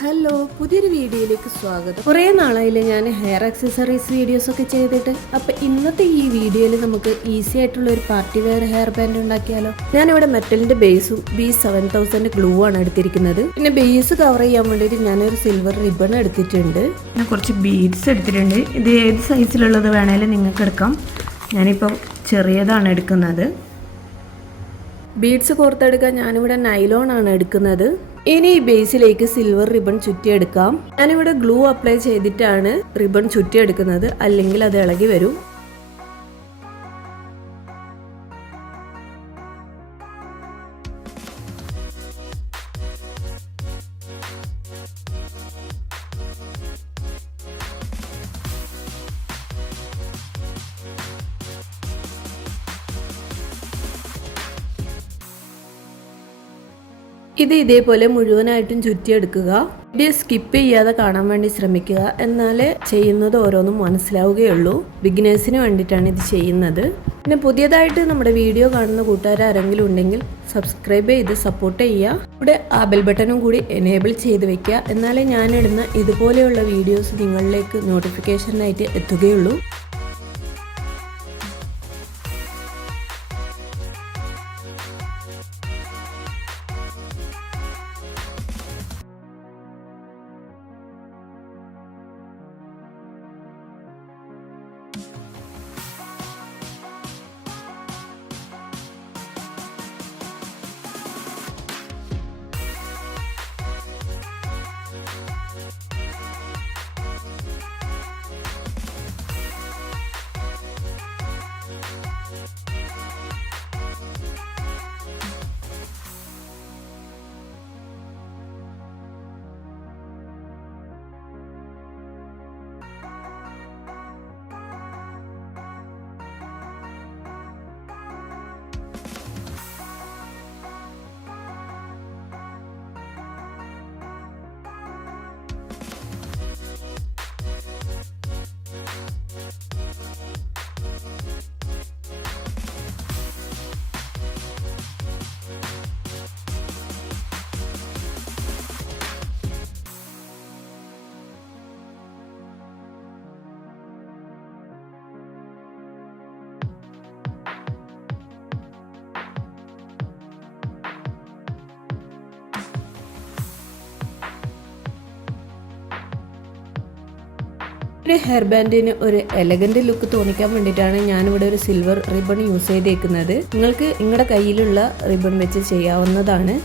Hello, പുതിയൊരു വീഡിയോയിലേക്ക് സ്വാഗതം. കുറേ നാളായില്ലേ ഞാൻ ഹെയർ ആക്സസറീസ് വീഡിയോസ് ഒക്കെ ചെയ്തിട്ട്. അപ്പൊ ഇന്നത്തെ ഈ വീഡിയോയിൽ നമുക്ക് ഈസി ആയിട്ടുള്ള ഒരു പാർട്ടി വെയർ ഹെയർ ബാൻഡ് ഉണ്ടാക്കിയാലോ. ഞാനിവിടെ മെറ്റലിന്റെ ബേസും B7000 ഗ്ലൂ ആണ് എടുത്തിരിക്കുന്നത്. പിന്നെ ബേസ് കവർ ചെയ്യാൻ വേണ്ടിയിട്ട് ഞാനൊരു സിൽവർ റിബൺ എടുത്തിട്ടുണ്ട്. പിന്നെ കുറച്ച് ബീഡ്സ് എടുത്തിട്ടുണ്ട്. ഇത് ഏത് സൈസിലുള്ളത് വേണേലും നിങ്ങൾക്ക് എടുക്കാം. ഞാനിപ്പം ചെറിയതാണ് എടുക്കുന്നത്. ബീഡ്സ് കോർത്തെടുക്കാൻ ഞാനിവിടെ നൈലോൺ ആണ് എടുക്കുന്നത്. ഇനി ഈ ബേസിലേക്ക് സിൽവർ റിബൺ ചുറ്റിയെടുക്കാം. ഞാനിവിടെ ഗ്ലൂ അപ്ലൈ ചെയ്തിട്ടാണ് റിബൺ ചുറ്റിയെടുക്കുന്നത്, അല്ലെങ്കിൽ അത് ഇളകി വരും. ഇത് ഇതേപോലെ മുഴുവനായിട്ടും ചുറ്റിയെടുക്കുക. വീഡിയോ സ്കിപ്പ് ചെയ്യാതെ കാണാൻ വേണ്ടി ശ്രമിക്കുക, എന്നാലേ ചെയ്യുന്നത് ഓരോന്നും മനസ്സിലാവുകയുള്ളൂ. ബിഗിനേഴ്സിന് വേണ്ടിയിട്ടാണ് ഇത് ചെയ്യുന്നത്. പിന്നെ പുതിയതായിട്ട് നമ്മുടെ വീഡിയോ കാണുന്ന കൂട്ടുകാർ ആരെങ്കിലും ഉണ്ടെങ്കിൽ സബ്സ്ക്രൈബ് ചെയ്ത് സപ്പോർട്ട് ചെയ്യുക. ഇവിടെ ആ ബെൽ ബട്ടണും കൂടി എനേബിൾ ചെയ്ത് വെക്കുക, എന്നാലേ ഞാനിടുന്ന ഇതുപോലെയുള്ള വീഡിയോസ് നിങ്ങളിലേക്ക് നോട്ടിഫിക്കേഷനായിട്ട് എത്തുകയുള്ളൂ. ഒരു ഹെയർ ബാൻഡിന് ഒരു എലഗന്റ് ലുക്ക് തോന്നിക്കാൻ വേണ്ടിയിട്ടാണ് ഞാനിവിടെ ഒരു സിൽവർ റിബൺ യൂസ് ചെയ്തേക്കുന്നത്. നിങ്ങൾക്ക് നിങ്ങളുടെ കയ്യിലുള്ള റിബൺ വെച്ച് ചെയ്യാവുന്നതാണ്.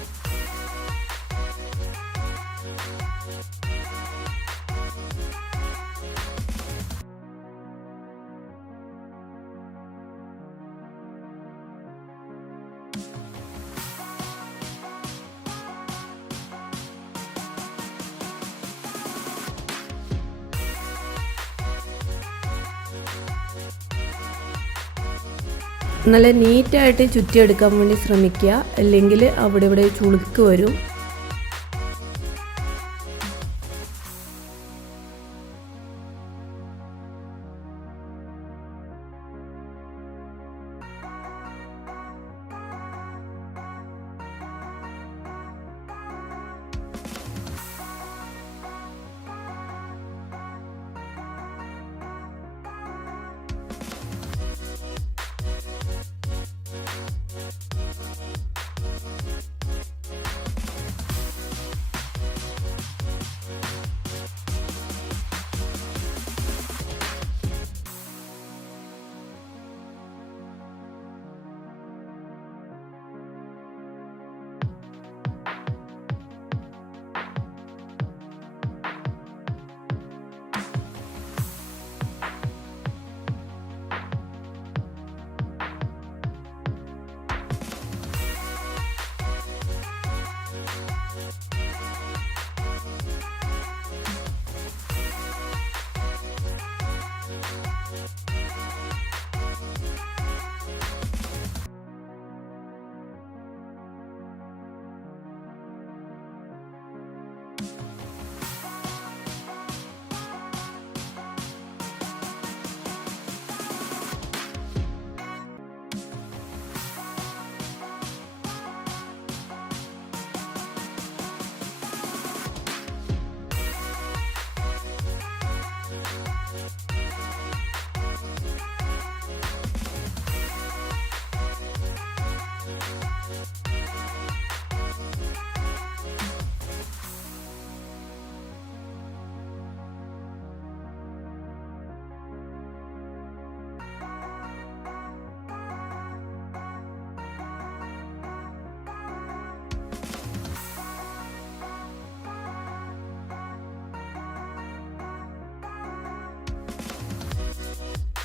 നല്ല നീറ്റായിട്ട് ചുറ്റിയെടുക്കാൻ വേണ്ടി ശ്രമിക്കുക, അല്ലെങ്കിൽ അവിടെ ഇവിടെ ചുളുക്ക് വരും.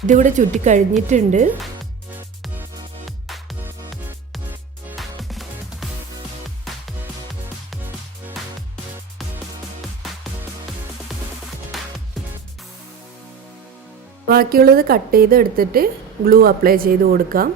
ഇതിവിടെ ചുറ്റി കഴിഞ്ഞിട്ടുണ്ട്. ബാക്കിയുള്ളത് കട്ട് ചെയ്ത് എടുത്തിട്ട് ഗ്ലൂ അപ്ലൈ ചെയ്ത് കൊടുക്കാം.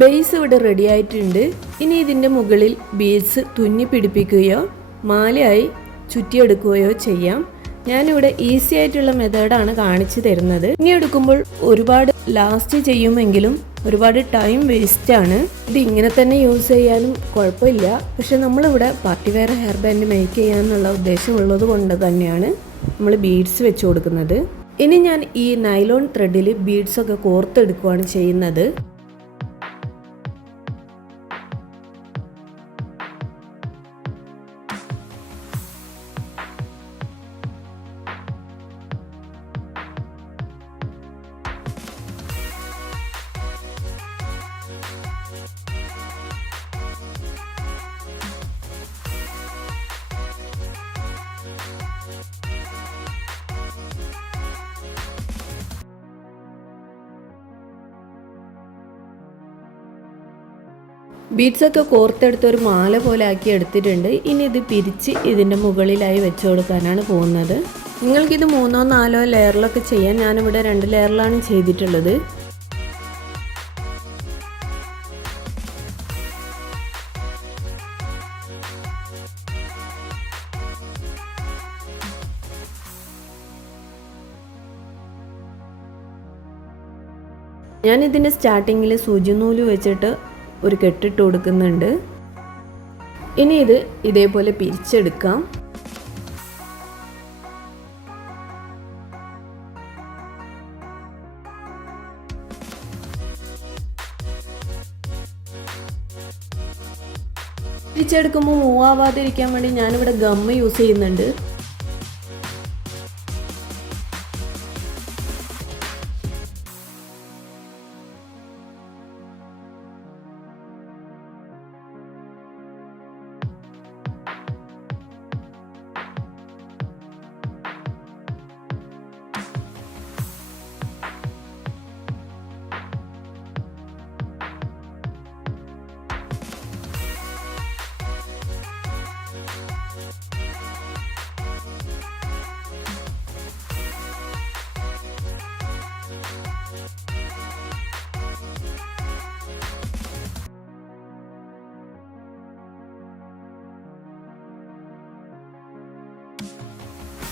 ബേസ് ഇവിടെ റെഡി ആയിട്ടുണ്ട്. ഇനി ഇതിൻ്റെ മുകളിൽ ബീഡ്സ് തുന്നി പിടിപ്പിക്കുകയോ മാലയായി ചുറ്റിയെടുക്കുകയോ ചെയ്യാം. ഞാനിവിടെ ഈസി ആയിട്ടുള്ള മെത്തേഡാണ് കാണിച്ചു തരുന്നത്. ഇനി എടുക്കുമ്പോൾ ഒരുപാട് ലാസ്റ്റ് ചെയ്യുമെങ്കിലും ഒരുപാട് ടൈം വേസ്റ്റാണ്. ഇത് ഇങ്ങനെ തന്നെ യൂസ് ചെയ്യാനും കുഴപ്പമില്ല. പക്ഷെ നമ്മളിവിടെ party wear hair band make ചെയ്യാനുള്ള ഉദ്ദേശമുള്ളത് കൊണ്ട് തന്നെയാണ് നമ്മൾ ബീഡ്സ് വെച്ച് കൊടുക്കുന്നത്. ഇനി ഞാൻ ഈ നൈലോൺ ത്രെഡിൽ ബീഡ്സൊക്കെ കോർത്തെടുക്കുകയാണ് ചെയ്യുന്നത്. ബീഡ്സൊക്കെ കോർത്തെടുത്ത് ഒരു മാല പോലെ ആക്കി എടുത്തിട്ടുണ്ട്. ഇനി ഇത് പിരിച്ച് ഇതിൻ്റെ മുകളിലായി വെച്ച് കൊടുക്കാനാണ് പോകുന്നത്. നിങ്ങൾക്കിത് 3 or 4 ലെയറിലൊക്കെ ചെയ്യാൻ. ഞാനിവിടെ 2 ലെയറിലാണ് ചെയ്തിട്ടുള്ളത്. ഞാനിതിൻ്റെ സ്റ്റാർട്ടിങ്ങിൽ സൂചിനൂല് വെച്ചിട്ട് ഒരു കെട്ടിട്ട് കൊടുക്കുന്നുണ്ട്. ഇനി ഇത് ഇതേപോലെ പിരിച്ചെടുക്കാം. പിരിച്ചെടുക്കുമ്പോൾ മൂവ് ആവാതിരിക്കാൻ വേണ്ടി ഞാനിവിടെ ഗമ്മ് യൂസ് ചെയ്യുന്നുണ്ട്.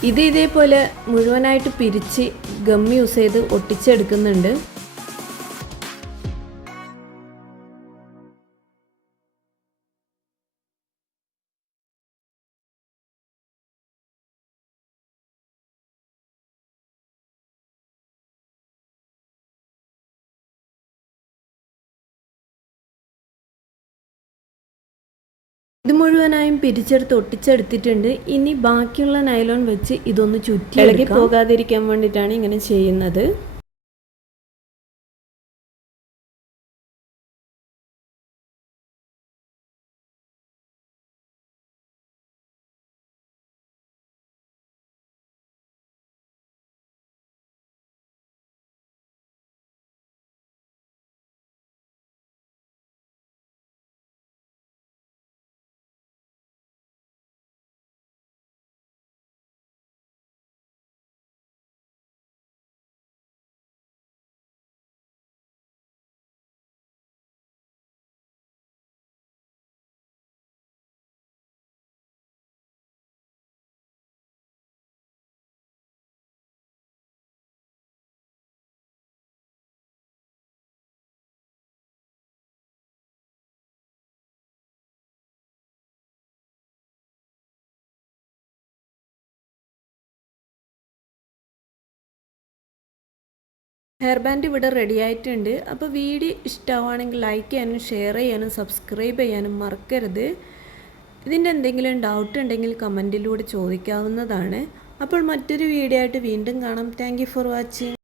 ഇത് ഇതേപോലെ മുഴുവനായിട്ട് പിരിച്ച് ഗം യൂസ് ചെയ്ത് ഒട്ടിച്ചെടുക്കുന്നുണ്ട്. ഇത് മുഴുവനായും പിരിച്ചെടുത്ത് ഒട്ടിച്ചെടുത്തിട്ടുണ്ട്. ഇനി ബാക്കിയുള്ള നൈലോൺ വെച്ച് ഇതൊന്ന് ചുറ്റി ഇളകി പോകാതിരിക്കാൻ വേണ്ടിയിട്ടാണ് ഇങ്ങനെ ചെയ്യുന്നത്. ഹെയർ ബാൻഡ് ഇവിടെ റെഡി ആയിട്ടുണ്ട്. അപ്പോൾ വീഡിയോ ഇഷ്ടമാവുകയാണെങ്കിൽ ലൈക്ക് ചെയ്യാനും ഷെയർ ചെയ്യാനും സബ്സ്ക്രൈബ് ചെയ്യാനും മറക്കരുത്. ഇതിൻ്റെ എന്തെങ്കിലും ഡൗട്ട് ഉണ്ടെങ്കിൽ കമൻറ്റിലൂടെ ചോദിക്കാവുന്നതാണ്. അപ്പോൾ മറ്റൊരു വീഡിയോ ആയിട്ട് വീണ്ടും കാണാം. Thank you for watching.